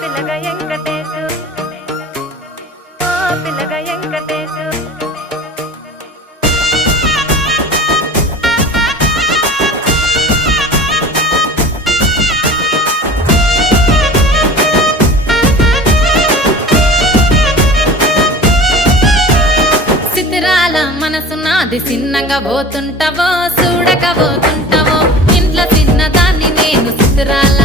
పిల్లగా వెంకటేశు ఓ పిల్లగా వెంకటేశు సితిరాల మనసు నాది చిన్నగా పోతుంటావో చూడక పోతుంటావో ఇంట్లో చిన్నదాన్ని నేను సితిరాల